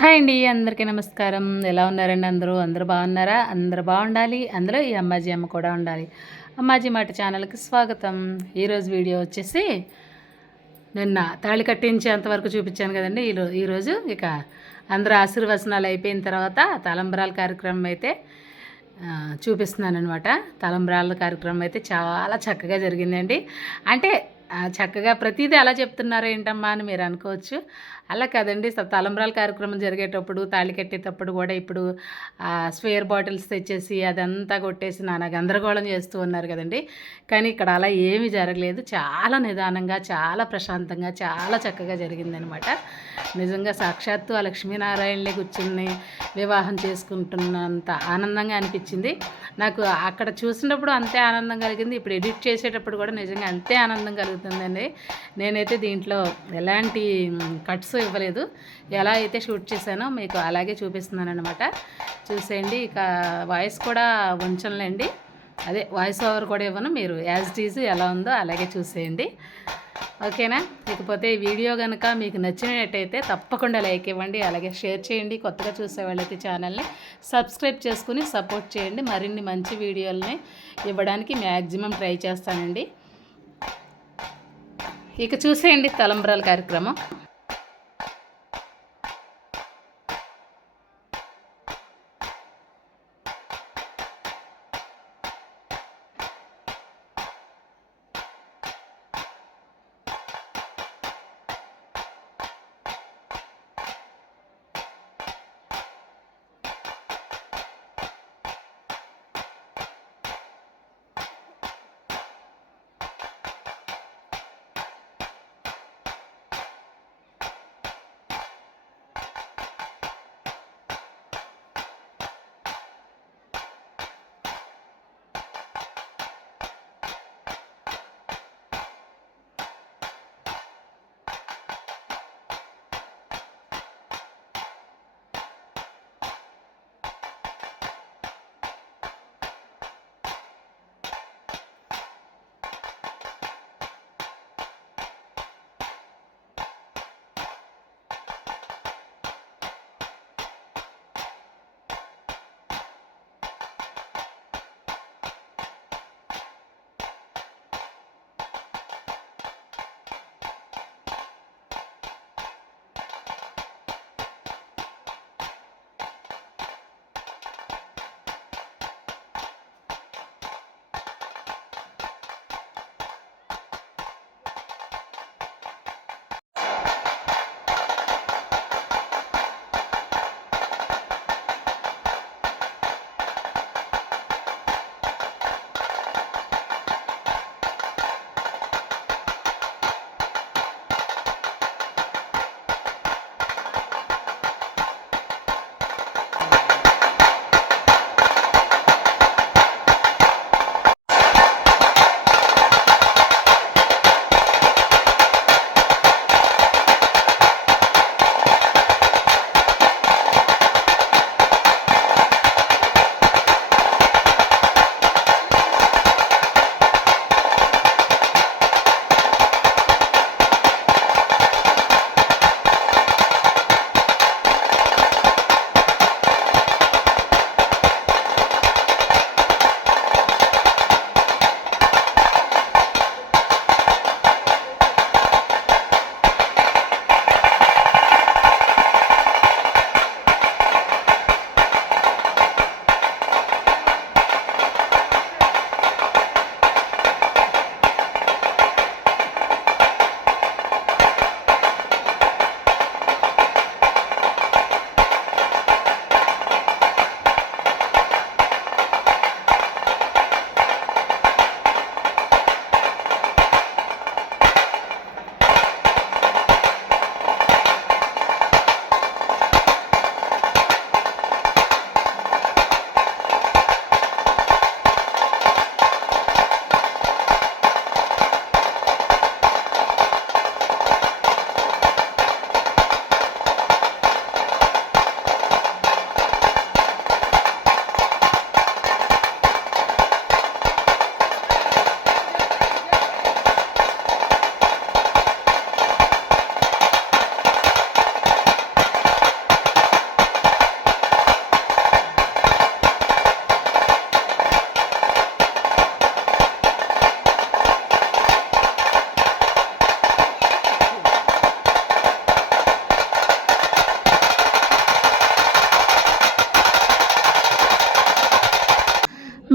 Hi అండి, అందరికీ నమస్కారం. ఎలా ఉన్నారండి అందరూ? అందరూ బాగున్నారా? అందరూ బాగుండాలి. అందులో ఈ అమ్మాజీ అమ్మ కూడా ఉండాలి. అమ్మాజీ మాట ఛానల్కి స్వాగతం. ఈరోజు వీడియో వచ్చేసి నిన్న తాళి కట్టించేంత వరకు చూపించాను కదండి. ఈరోజు ఇక అందరూ ఆశీర్వచనాలు అయిపోయిన తర్వాత తలంబ్రాల కార్యక్రమం అయితే చూపిస్తున్నాను అనమాట. తలంబ్రాల కార్యక్రమం అయితే చాలా చక్కగా జరిగిందండి. అంటే చక్కగా ప్రతిదీ అలా చెప్తున్నారు ఏంటమ్మా అని మీరు అనుకోవచ్చు. అలా కదండి, తలంబ్రాల కార్యక్రమం జరిగేటప్పుడు తాళి కట్టేటప్పుడు కూడా ఇప్పుడు స్వేర్ బాటిల్స్ తెచ్చేసి అదంతా కొట్టేసి నానా గందరగోళం చేస్తూ ఉన్నారు కదండి. కానీ ఇక్కడ అలా ఏమీ జరగలేదు. చాలా నిదానంగా, చాలా ప్రశాంతంగా, చాలా చక్కగా జరిగిందనమాట. నిజంగా సాక్షాత్తు ఆ లక్ష్మీనారాయణలే కూర్చుని వివాహం చేసుకుంటున్నంత ఆనందంగా అనిపించింది నాకు. అక్కడ చూసినప్పుడు అంతే ఆనందం కలిగింది, ఇప్పుడు ఎడిట్ చేసేటప్పుడు కూడా నిజంగా అంతే ఆనందం కలుగుతుందండి. నేనైతే దీంట్లో ఎలాంటి కట్స్ ఇవ్వలేదు, ఎలా అయితే షూట్ చేశానో మీకు అలాగే చూపిస్తున్నాను అనమాట. చూసేయండి. ఇక వాయిస్ కూడా ఉంచండి, అదే వాయిస్ ఓవర్ కూడా ఇవ్వను, మీరు యాజ్ ఇట్ ఈజ్ ఎలా ఉందో అలాగే చూసేయండి. ఓకేనా? ఇకపోతే ఈ వీడియో కనుక మీకు నచ్చినట్టయితే తప్పకుండా లైక్ ఇవ్వండి, అలాగే షేర్ చేయండి. కొత్తగా చూసే వాళ్ళైతే ఛానల్ని సబ్స్క్రైబ్ చేసుకుని సపోర్ట్ చేయండి. మరిన్ని మంచి వీడియోలని ఇవ్వడానికి మ్యాక్సిమం ట్రై చేస్తానండి. ఇక చూసేయండి తలంబ్రాల కార్యక్రమం.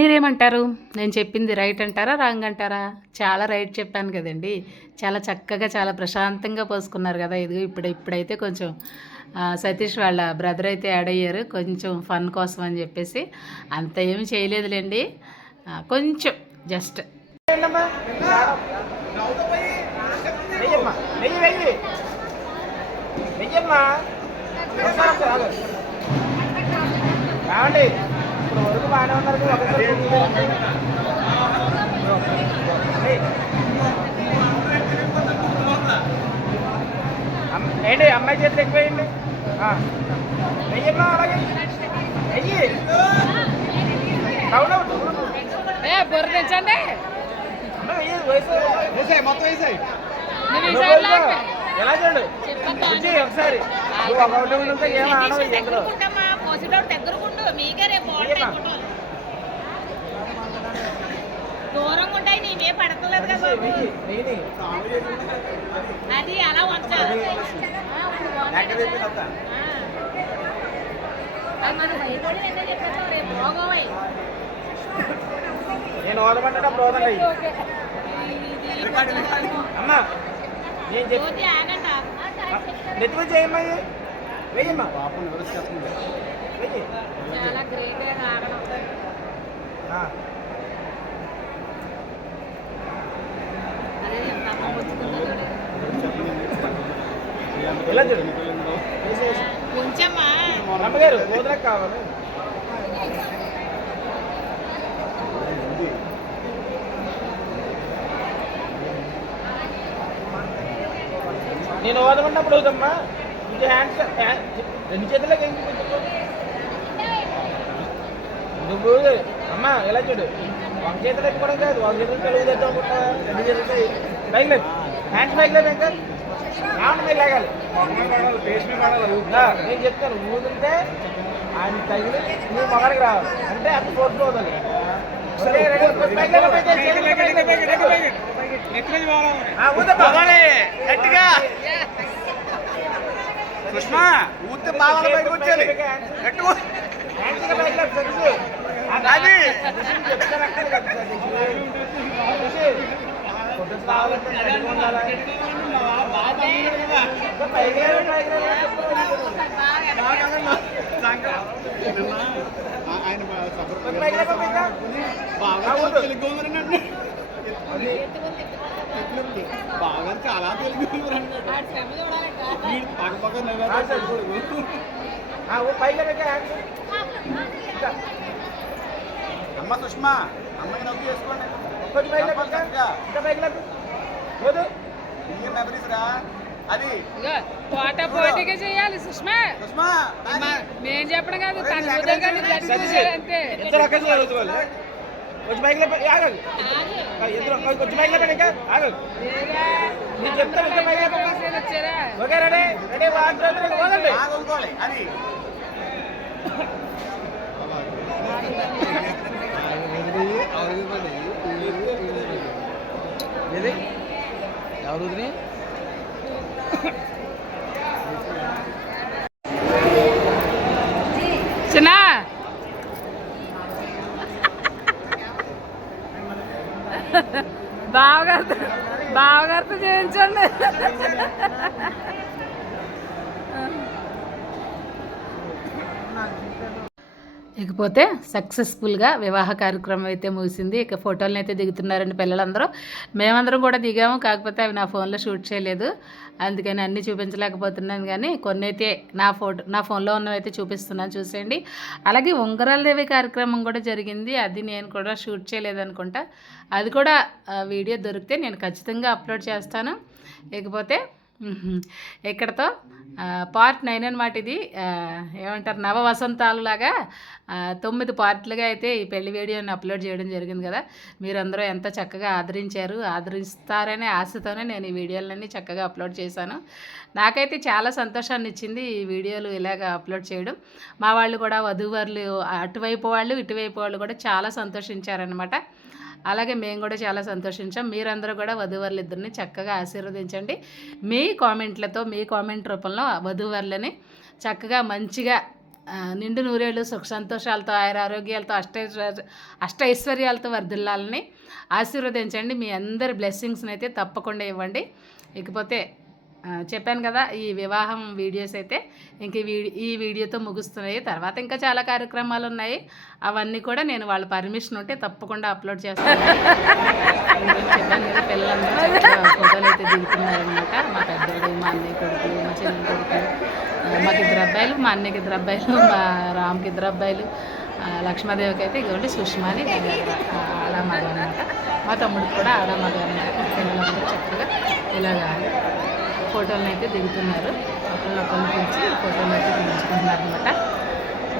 మీరేమంటారు? నేను చెప్పింది రైట్ అంటారా, రాంగ్ అంటారా? చాలా రైట్ చెప్పాను కదండి. చాలా చక్కగా చాలా ప్రశాంతంగా పోసుకున్నారు కదా. ఇప్పుడైతే కొంచెం సతీష్ వాళ్ళ బ్రదర్ అయితే యాడ్ అయ్యారు కొంచెం ఫన్ కోసం అని చెప్పేసి. అంత ఏమి చేయలేదులేండి, కొంచెం జస్ట్. ఇప్పుడు వరకు బాగానే ఉన్నారు. ఏంటి అమ్మాయి చేతులు ఎక్కువేయండి. వెయ్యమ్మా అలాగే వెయ్యి బుర్రదించండి, మొత్తం వేసాయి. ఎలా చూడు ఒకసారి ఏం ఆడవు ఇందులో. దూరంగా ఉంటాయి, నీవే పడతలేదు కదా అది అలా వచ్చారు. రేపు బాగోవాయి. నేను ఓదమంటే ఓదండి అమ్మా. నేను చెప్పి నెత్తిమీ చేయమ్మా, వెయ్యమ్మా. వెయ్యి చాలా గ్రేట్ ఎలా చూడు కొంచెమ్మా అమ్మగారు ఓదలకు కావాలి. నేను ఓదమన్నప్పుడు అవుదమ్మా. ఇది హ్యాండ్స్ రెండు చేతులకి నువ్వు అమ్మా ఎలా చూడు. ఒక చేతులు ఎక్కువడం కాదు, ఒక చేతులు తెలుగు తెద్దాం అనుకుంటా. రెండు చేతులతో బైక్ లేదు, హ్యాండ్స్ బైక్ లేదు ఇంకా రావడం మీరు లాగాలి. నేను చెప్తాను, ఊదితే ఆయన తగిలి నీ మొగడికి రావాలి అంటే అంత ఫోర్స్లో వదలి. సుష్మా ఊతే బాగా బయటకు వచ్చేది. అది బాగా చాలా తెలుగు అమ్మ సుష్మా అమ్మకి నవ్వు చేసుకోండి. మెమరీస్ రా అది పోటాపోటీగా చేయాలి సుష్మా. సుష్మా నేను చెప్పడం కాదు, కొంచెం బైక్ కొంచెం బైక్ లేక ఆగదు. నేను చెప్తాను ఇంకా బైక్ ఓకే రెడీ రెడీ వదండి. ఆగుకోవాలి అది ఎవరు చిన్న బావగారితో చేయించండి. ఇకపోతే సక్సెస్ఫుల్గా వివాహ కార్యక్రమం అయితే ముగిసింది. ఇక ఫోటోలను అయితే దిగుతున్నారండి పిల్లలందరూ. మేమందరం కూడా దిగాము, కాకపోతే అవి నా ఫోన్లో షూట్ చేయలేదు, అందుకని అన్నీ చూపించలేకపోతున్నాను. కానీ కొన్ని అయితే నా ఫోన్లో ఉన్నవైతే చూపిస్తున్నాను, చూసేయండి. అలాగే ఉంగరాల దేవి కార్యక్రమం కూడా జరిగింది, అది నేను కూడా షూట్ చేయలేదనుకుంటా. అది కూడా వీడియో దొరికితే నేను ఖచ్చితంగా అప్లోడ్ చేస్తాను. ఇకపోతే ఇక్కడతో పార్ట్ 9 అనమాట. ఇది ఏమంటారు, నవ వసంతాలు లాగా 9 పార్ట్లుగా అయితే ఈ పెళ్లి వీడియోని అప్లోడ్ చేయడం జరిగింది కదా. మీరందరూ ఎంత చక్కగా ఆదరిస్తారనే ఆశతోనే నేను ఈ వీడియోలన్నీ చక్కగా అప్లోడ్ చేశాను. నాకైతే చాలా సంతోషాన్ని ఇచ్చింది ఈ వీడియోలు ఇలాగ అప్లోడ్ చేయడం. మా వాళ్ళు కూడా వధూవరులు అటువైపు వాళ్ళు ఇటువైపు వాళ్ళు కూడా చాలా సంతోషించారనమాట. అలాగే మేము కూడా చాలా సంతోషించాం. మీరందరూ కూడా వధూవరులు ఇద్దరిని చక్కగా ఆశీర్వదించండి. మీ కామెంట్లతో, మీ కామెంట్ రూపంలో వధూవరులని చక్కగా మంచిగా నిండు నూరేళ్ళు సుఖ సంతోషాలతో ఆరోగ్యాలతో అష్టైశ్వర్యాలతో వర్ధిల్లాలని ఆశీర్వదించండి. మీ అందరి బ్లెస్సింగ్స్ని అయితే తప్పకుండా ఇవ్వండి. ఇకపోతే చెప్పాను కదా, ఈ వివాహం వీడియోస్ అయితే ఇంక ఈ వీడియోతో ముగుస్తున్నాయి. తర్వాత ఇంకా చాలా కార్యక్రమాలు ఉన్నాయి. అవన్నీ కూడా నేను వాళ్ళ పర్మిషన్ ఉంటే తప్పకుండా అప్లోడ్ చేస్తాను. చెప్పాను కదా, పిల్లలందరూ చక్కగా ఫోటోలు అయితే దిగుతున్నారనమాట. మా పెద్దోడు, మా అన్నయ్య కొడుకు, మా చెల్లి కొడుకు, మాకు 2 అబ్బాయిలు, మా అన్నయ్యకి 2 అబ్బాయిలు, మా రామ్కి 2 అబ్బాయిలు, లక్ష్మాదేవికి అయితే ఇదిగోండి సుష్మాని ఆడమగ అనమాట. మా తమ్ముడికి కూడా ఆడమగ అనమాట. పిల్లలందరూ చక్కగా ఇలాగా ఫోటోలను అయితే దిగుతున్నారు. ఒకరిని పిలిచి ఫోటోలు అయితే దించుకుంటున్నారు అనమాట.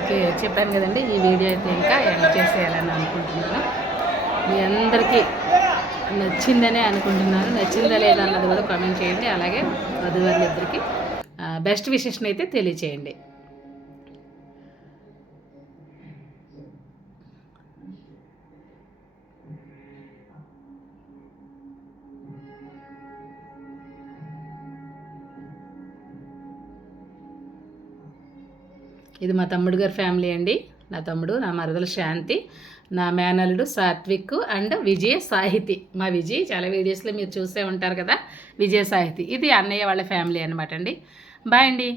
ఇక చెప్పాను కదండి, ఈ వీడియో అయితే ఇంకా ఎండ్ చేసేయాలని అనుకుంటున్నాను. మీ అందరికీ నచ్చిందనే అనుకుంటున్నాను. నచ్చిందా లేదా అన్నది కూడా కామెంట్ చేయండి. అలాగే వధువరులిద్దరికీ బెస్ట్ విషెస్ని అయితే తెలియచేయండి. ఇది మా తమ్ముడు గారి ఫ్యామిలీ అండి. నా తమ్ముడు, నా మరదలు శాంతి, నా మేనల్లుడు సాత్విక్ అండ్ విజయ సాహితి. మా విజయ్ చాలా వీడియోస్లో మీరు చూసే ఉంటారు కదా, విజయ సాహితి. ఇది అన్నయ్య వాళ్ళ ఫ్యామిలీ అనమాట అండి. బాయ్ అండి.